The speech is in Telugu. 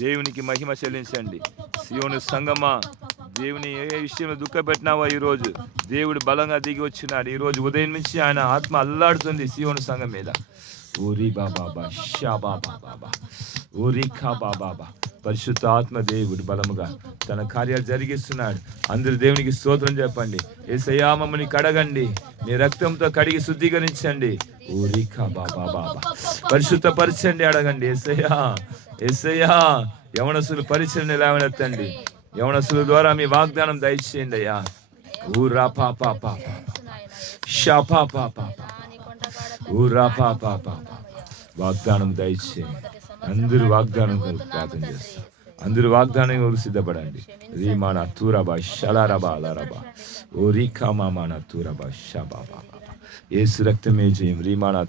దేవునికి మహిమ చెల్లించండి. సియోను సంగమా, దేవుని ఏ విషయంలో దుఃఖపెట్టినావో ఈరోజు దేవుడు బలంగా దిగి వచ్చినాడు. ఈరోజు ఉదయం నుంచి ఆయన ఆత్మ అల్లాడుతుంది సియోను సంఘం మీద. ఊరి బాబా షాబా బాబా ఊరి ఖా బాబా. పరిశుద్ధ ఆత్మ దేవుడు బలముగా తన కార్యాలు జరిగిస్తున్నాడు. అందరు దేవునికి స్తోత్రం చెప్పండి. యేసయ్యా మమ్మల్ని కడగండి, మీ రక్తంతో కడిగి శుద్ధీకరించండి. ఊరి ఖా బాబా పరిశుద్ధ పరిచండి, అడగండి. యేసయ్యా యేసయ్యా యవనసులు పరిచయం లేవనెత్తండి. యవనసుల ద్వారా మీ వాగ్దానం దయచేయండి అయ్యా. ఊరా పాపా పాపా షాపా పాపా ఊరా పాపా పాపా వాగ్దానం దయచేయండి. అందరూ వాగ్దానం కొరకు ప్రార్థన చేస్తారు. అందరూ వాగ్దానం కొరకు సిద్ధపడండి. రీమానా తూరబా షలారబా లరబా ఓ రీఖా మామానా తూరబా షాబా బాబా. యేసు రక్తమే జయం. రీమానా